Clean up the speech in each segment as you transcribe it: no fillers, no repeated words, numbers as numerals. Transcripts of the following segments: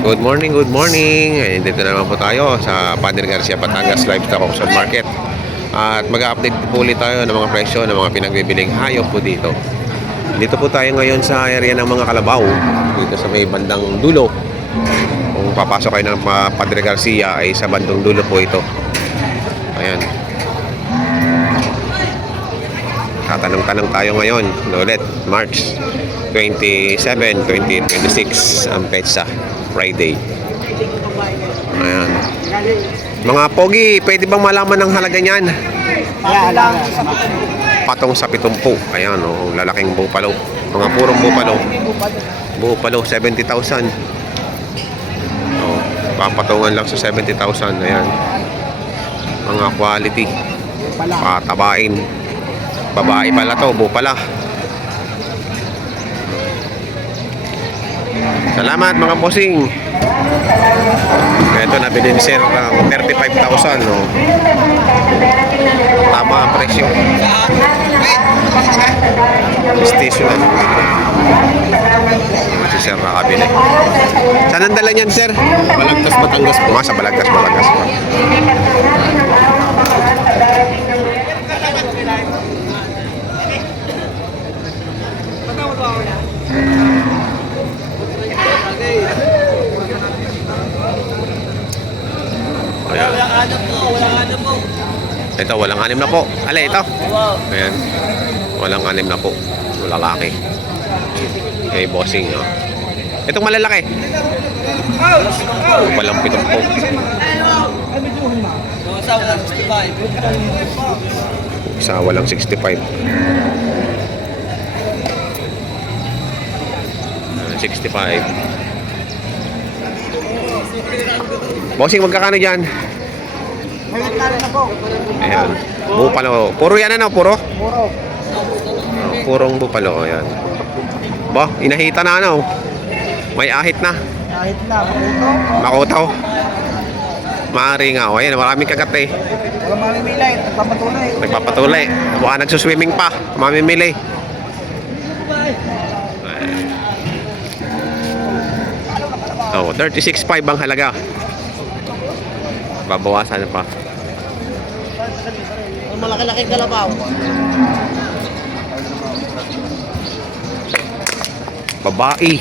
Good morning, good morning. Dito na naman po tayo sa Padre Garcia, Batangas Livestock Auction Market. At mag-update po ulit tayo ng mga presyo ng mga pinagbibiling hayop po dito. Dito po tayo ngayon sa area ng mga kalabaw. Dito sa may bandang dulo. Kung papasok kayo ng Padre Garcia ay sa bandang dulo po ito. Ayan. Tatanong-tanong tayo ngayon. Ulit, March 27, 2026 ang petsa. Friday. Ayan. Mga pogi, pwede bang malaman ang halaga niyan? Patong sa 70. Ayan, oh, lalaking bupalo. Mga purong bupalo. Bupalo, 70,000. Oh, papatungan lang sa 70,000. Ayan. Mga quality. Patabain. Babae pala to, bupala. Salamat mga bossing. Ito nabili ni Sir 35,000, no? Tama ang presyo. Station na. Si Sir nakabili. Saan ang dala niyan, Sir? Balagtas, Batangas po. Sa Balagtas, Batangas po. Ayan. Ito, walang anim na po. Alay, ito. Ayan. Walang anim na po. Lalaki. Okay, bossing. Oh. Itong malalaki. Walang 7 po. Isa walang 65. 65. Bossing, magkakano dyan? Ayan. Bupalo. Puro yan ano? Puro? Purong bupalo. Ayan. Ba, inahita na ano? May ahit na. Kahit na, Makutaw. Maaari nga. O, ayan. Maraming kagat eh. wala mamimilay, nagpapatuloy. Nagpapatuloy. Baka nagsuswimming pa. Mamimili. Oh, 36.5 ang halaga. Babawasan pa. Ang malaki-laki kalabaw. Babae.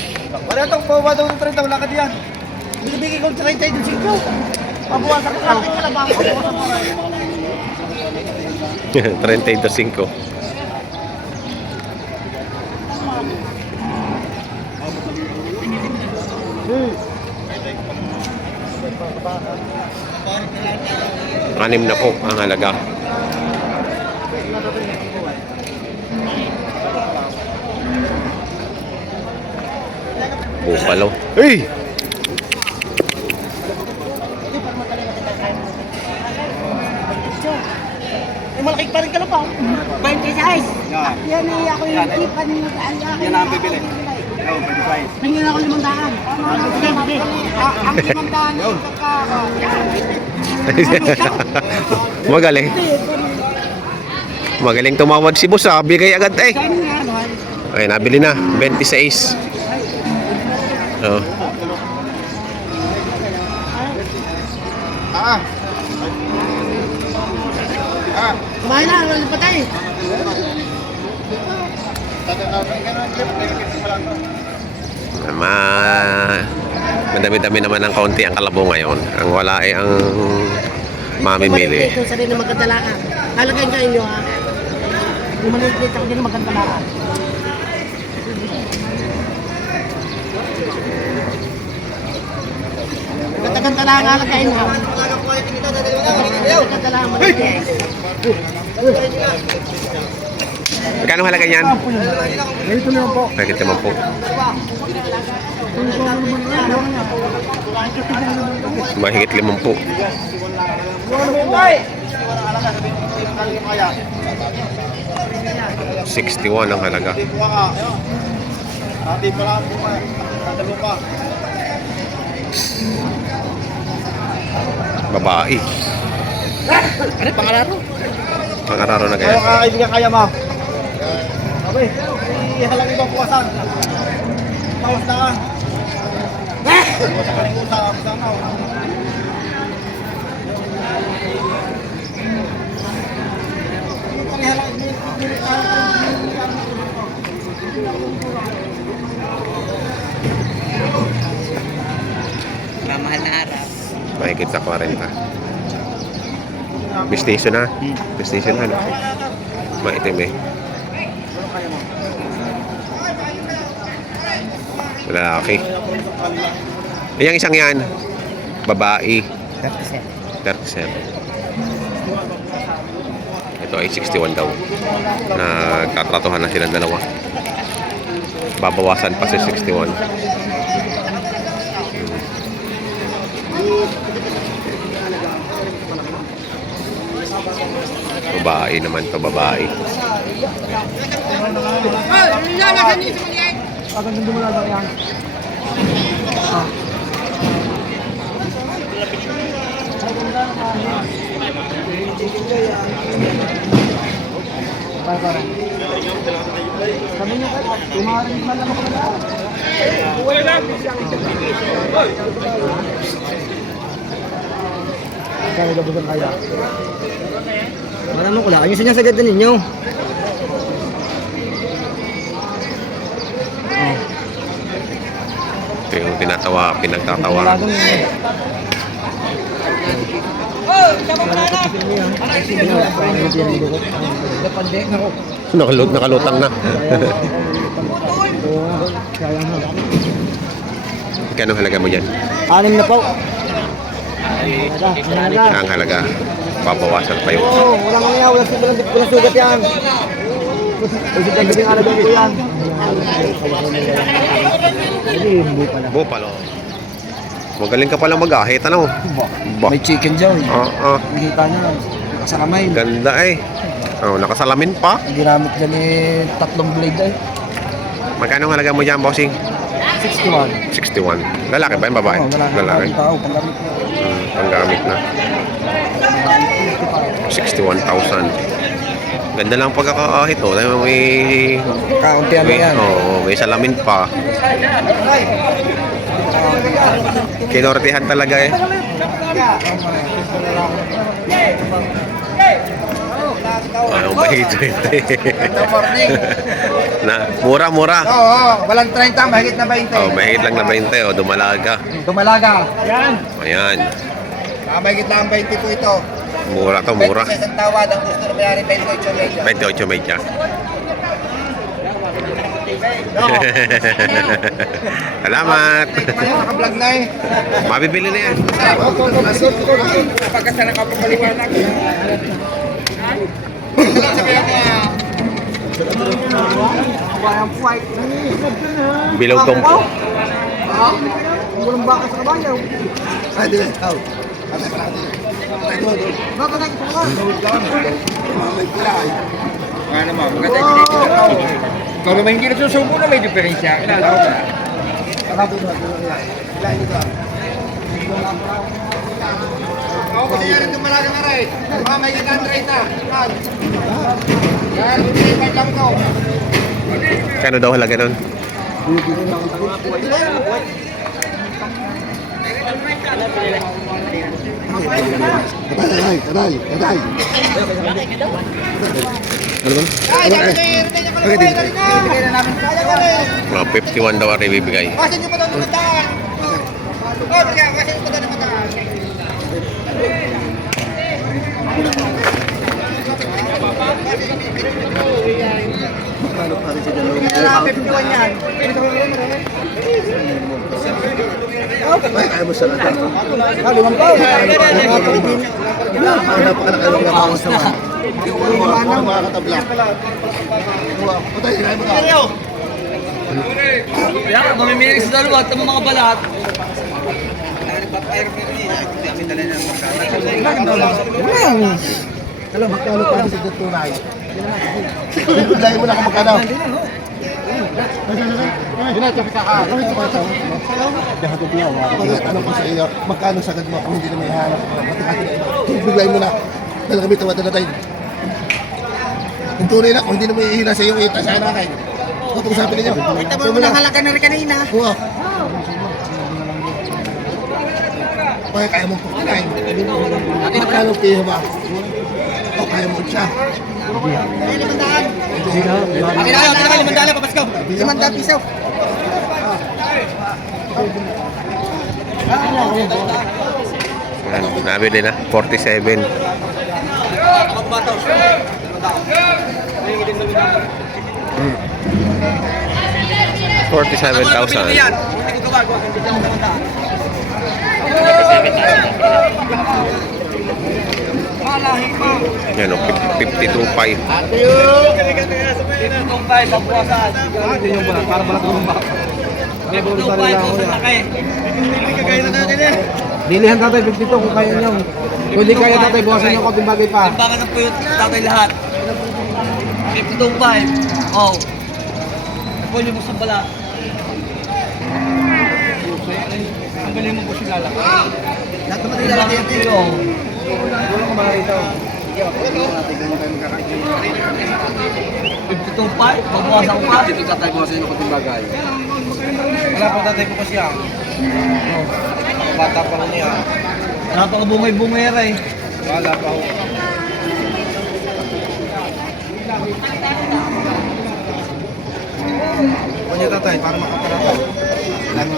Wala itong pawa daw ng 30, wala ka diyan. Binibigay ko 30 yung 5. Pabawasan ko malaki kalabaw. 32.5. Anim na po ang halaga. Bupalo. Hey! Malaki pa rin kalabaw. 20 size. Yan ay ako yung tipan ng Yan ang bibili. Yo, 25. Tingnan ako 500. Ang 500 yung Magaling. Magaling tumawad si boss. Bigay agad eh. Ay, nabili na. 26. Oh. kumain na, wala pa tayo. Madami-dami naman ng kaunti ang kalabo ngayon. Ang wala ay ang mamimili. Ito sa rin na magkandalaan. Halagayin kayo nyo ha. Yung maliit ako din na magkandalaan. Magkandalaan halagayin ha. Magkandalaan maliit. Magkano halaga niyan? Ito naman po. Bakit naman po? Mahigit 5 po. 61 ang halaga. Babae. Ano pangalaro? Pangararo na Kaya kaya. kakaibigan kaya mo. Okay, ihalagay ba buwasan? Tawas na ka. Mamahal na harap. Mahigit sa 40. Mestizo na. Mestizo na, no? Maitim eh. Lalaki. Yung isang yan, babae, 37. Ito ay 61 daw. Nagtatratuhan na silang dalawa. Babawasan pa sa 61. Babae naman to, babae. Wala mo kula. Ayun siya sagad na ninyo. Ito yung pinagtatawa. Nakalutang na. Kano halaga mo dyan? 6 na po. Ang halaga, babawasan pa yun. Walang ano yan. Walang sugat yan. Kasi tayo yung alaga ko yan. Bupalo. Magaling ka palang mag-ahit, ano? Ba? May chicken dyan. Nakita niya. Nakasaramay. Ganda eh. Oh, nakasalamin pa. Ginamit niya ni 3 blade ay. Magkano ang halaga mo dyan, bossing? 61. 61. Lalaki ba yung babae? Lalaki. Tao, panggamit niya. Panggamit na. 61,000. Ganda lang pagkakaahit, oh. May... Kaunti ano yan. May salamin pa. Kinortihan talaga eh. Ano ba ito? Mura. Oo, walang 30, mahigit na 20. Oh, mahigit lang na 20, oh, dumalaga. Dumalaga. Yan. Ayan. Mahigit na ang 20 po ito. Mura to, mura. 26 ang tawad, ang gusto na mayari 28 media. 28 media. Salamat. Naka-vlog na eh. Mabibili na yan. Pagkasana ka pagpaliwanag. Bilog tong Walang baka sa kabayo. Ay, di ba? Nga naman, maganda yung dito. Ikaw naman hindi nagsusubo na may diferensya. Kinalaw ka. Ako kasi yan ang dumalaga na rin. May kitang 30. Yan, hindi lang ko. Kano daw halaga nun? Mga 51 daw ang ibibigay. Kasi nyo pa daw namataan. Kasi nyo pa daw namataan. Paano pa rin si Dalaw? 51 yan. Ay mo sa lahat. Limang pa. Napakalakalong na bawas naman. Mga katabla. Patay, hinahin mo na. Yan, mamimilig sa dalawa at mga balat. Alam, magkano pa rin sa tunay? Dahil mo na kung magkano. Ginagawa ka. Ano ko sa iyo, magkano sagad mo kung hindi na may hanap? Bigay mo na. Dahil kami tawad na tayo. Kung tunay na, kung hindi na may ihina sa iyong ita, sana kayo. Pag-usapin ninyo. Kita mo lang halaga na rin kanina. Oo. Kaya mo kumain. Magkano kaya ba? O kaya mo siya. Akin na kayo, 5,000 papas ko. 500 piso. Yan, nabili na. 47. Hmm. 47,000. Yan o, 52.5. Dilihan tatay, 52 kung kaya niyo. Kung di kaya tatay, buwasan niyo konting bagay pa. Baka ng puyot tatay lahat. 52.5. Oh. Pwede mo sa bala. Ang galing mo po sila lang. Lahat naman nila natin yung wala ko mga rito. 52.5? Babawasan ko pa? Dito tatay buwasan niyo konting bagay. Wala po tatay ko kasi yan. Bata pa rin niya. Napakabungay-bungera eh. Wala pa ho. Kanya tatay, para makaparata. Lagi mo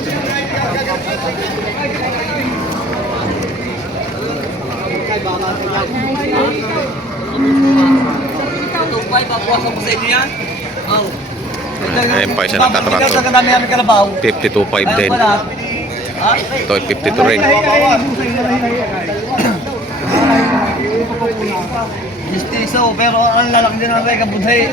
Babawasan ko sa inyo yan? Oo. Ayan pa, isa nagtatrato. Sa kadami namin kalabaw. 52.5 din. Ha? Ito ay 52 rin. Mistiso, pero ang lalaki din ang reka budhay.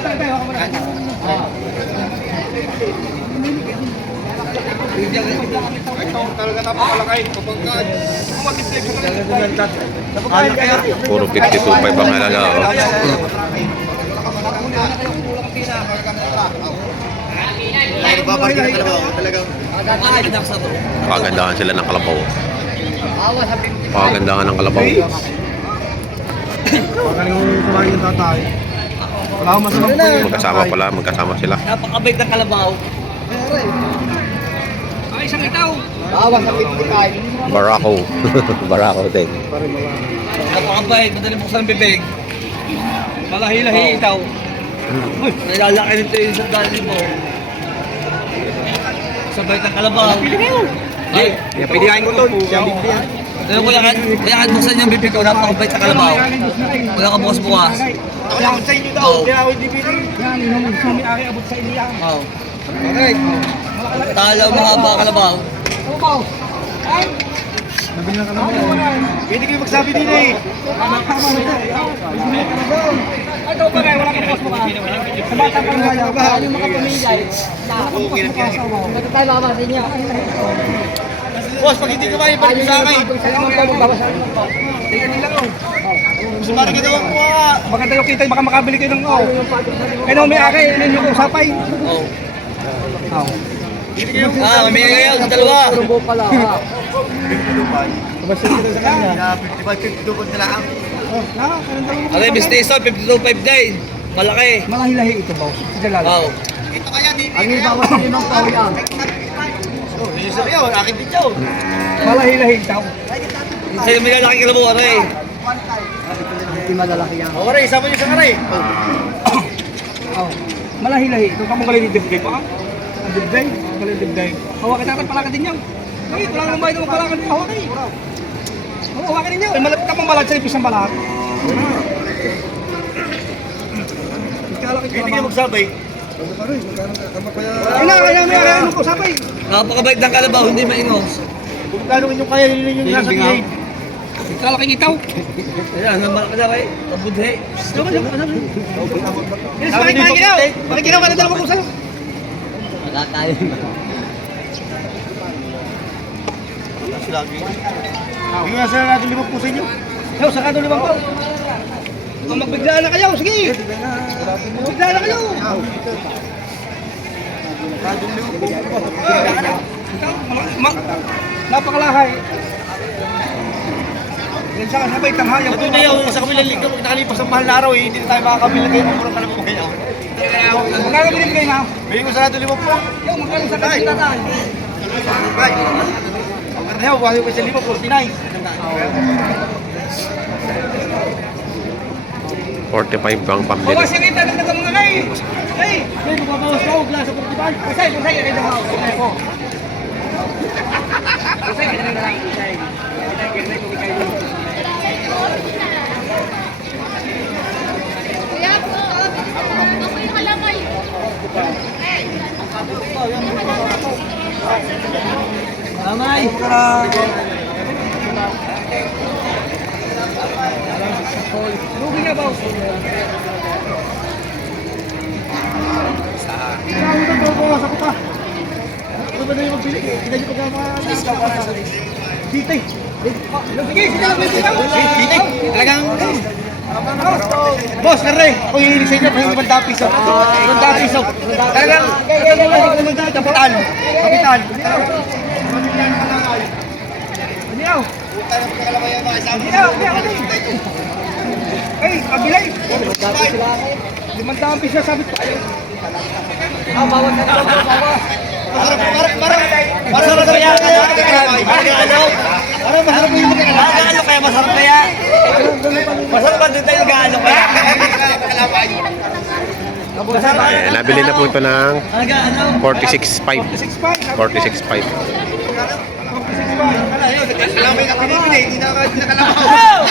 talaga napakalakay. Kapag Ano kaya? Puro 52.5 ang halaga. Oh. Pagandahan sila ng kalabaw. Pagandahan ng kalabaw. Pagaling kumain ng tatay. Wala akong masarap po yun. Magkasama pala, magkasama sila. Napakabait ng kalabaw. Ay, isang itaw. Bawas sa 55. Barako. Barako din. Napakabait, madali buksan ang bibig. Malahi-lahi itaw. Nalalaki nito yung sandali mo. Sa bait ng kalabaw. Ay, Pilihain ko to. Siya bigyan. ano ko yan buksan niyo ang bibig ko, napakabait ng kalabaw. Wala ka bukas-bukas. Wala ko sa inyo daw. Kaya ako hindi bili. Yan, inom sa may ari abot sa inyo yan. Oh. Okay. Talaw mahaba kalabaw. Nabili ka naman. Pwede kayo magsabi din eh. Ito ba kayo? Wala ka bukas bukas. Sa bata pa kaya ba? Yung mga pamilya. Okay lang kaya. Ba't tayo mamasin niya? Boss, pag hindi ka maibalik sa akin. Tingnan nila ko. Sumari kita ko. Baka tayo kita, baka makabili kayo ng o. Kaya may aki, ano yung usapay. Oh. Mamigay kayo sa dalawa. Basta kita sa kanya. 55-52 ko nila ang. Okay, Mistiso, 52.5 din. Malaki. Malahi-lahi ito, boss. Sa lalaki. Oh. Ito kaya din. Ang ibawas sa limang kawiyan. Oh, yung sabi yun, akin din yun. Malahi-lahi ito. Sa'yo may lalaking kalabaw, aray. Hindi malalaki yan. Oh, aray, isa mo yung sa aray. Oh. Malahi-lahi. Ito ka mong galing dibday pa. Dibday? Galing dibday. Hawakin natin palakan din yan. Ay, wala nang bayad ng palakan din. Hawakin. Oo, hawakin din yan. Malapit ka mong malad sa ipis ng balat. Hindi ka magsabay. Ay na, kaya may ano ko sabay. Napakabait ng kalabaw, hindi maingos. Kung kano yung kaya yung nasa gate. Kalaking itaw. Ayan, namalaki na kayo. Kabudhe. Yes, bakit makikinaw? Makikinaw ka na dalawa ko sa'yo. Wala tayo. Hindi nga sila natin 5 po sa inyo. Yo, saka doon 5 po. Kung magbiglaan na kayo, sige. Magbiglaan na kayo. Napakalahay. Yan sa kasabay, tanghaya. Ito na yun, sa kabilang linggo, pag nakalipas ang mahal na araw, hindi na tayo makakabili kayo. Murang ka na po kayo. Magkano bilhin kayo na? Bigyan ko sa natin 5 po. Yo, magkano sa kasi na tayo? Bye. karne ho, wali ko sa 49. 45 ang pambili. Bawas yung kita ng mga kay. Hey, may babawas ko glass sa 45. Kusay kay daw ako. Ko. Kusay kay na lang. Kusay. Kaya ko kay ko. Kuya, ako yung kalakay. Amay. Lugi ka ba? Ikaw na to, bawas ako pa. Ano ba na yung magbili? Kita niyo pag Ditay. Sige, sige lang. Ditay. Talagang... Boss, karre. Kung hihilig sa inyo, pahingin 100 piso. 100 piso. Talagang... Kapital. Kapital. Aniyaw. Aniyaw. Ay, kabilay. 500 piso sabit pa. Bawat na ito. Bawat. Masarap kaya. Masarap yung mag-ano kaya masarap kaya. Masarap ba doon tayo mag-ano kaya? Nabili na po ito ng 46.5. 46.5. Kalamay na pinipili, hindi na nakalaman.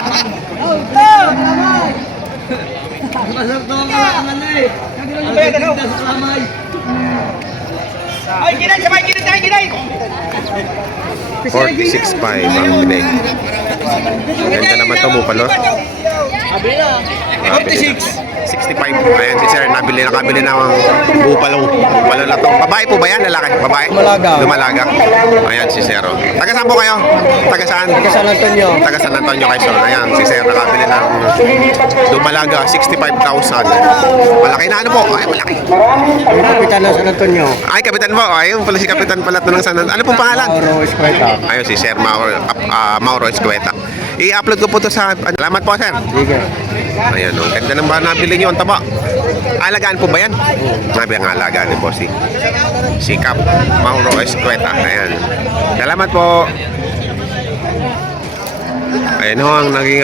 Masarap naman ang eh. Ang ganda sa kamay. Ay, ginay! Sabay, ginay tayo, ginay! 46.5 ang bili. Ganda naman ito, Bupalos. 46. 65. Ayan si sir, nakabili ng bupalo. Bupalo na to. Babae po ba yan? Lalaki? Babae? Lumalaga. Ayan si sir. Taga saan po kayo? Taga saan? Taga San Antonio. Taga San Antonio, Quezon. Ayan si sir, nakabili ng lumalaga. 65,000. Malaki na ano po? Ay, malaki. Kapitan ng San Antonio. Ay, kapitan mo. Ayun pala si kapitan pala ito ng San Antonio. Ano pong pangalan? Mauro Escueta. Ayun si sir Mauro Escueta. I-upload ko po to sa... Salamat po, sir. Sige. Ayan, ang ganda ng ba nabili nyo ang taba. Alagaan po ba yan? Sabi ang alagaan ni Bossy. Sikap, Mauro Escueta. Ayan. Salamat po. Ayan ho ang naging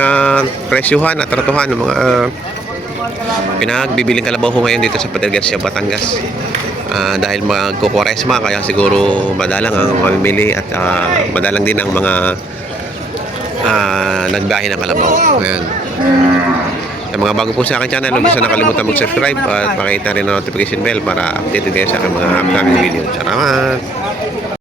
presyuhan at tratuhan ng mga pinagbibiling kalabaw ho ngayon dito sa Padre Garcia, Batangas. Dahil magkukuresma, kaya siguro madalang ang mamimili at madalang din ang mga nagbiyahe ng kalabaw. Ayan. Sa mga bago po sa akin channel, huwag niyo sana nakalimutan mag-subscribe at pakita rin ang notification bell para updated kayo sa aking mga upcoming video. Salamat!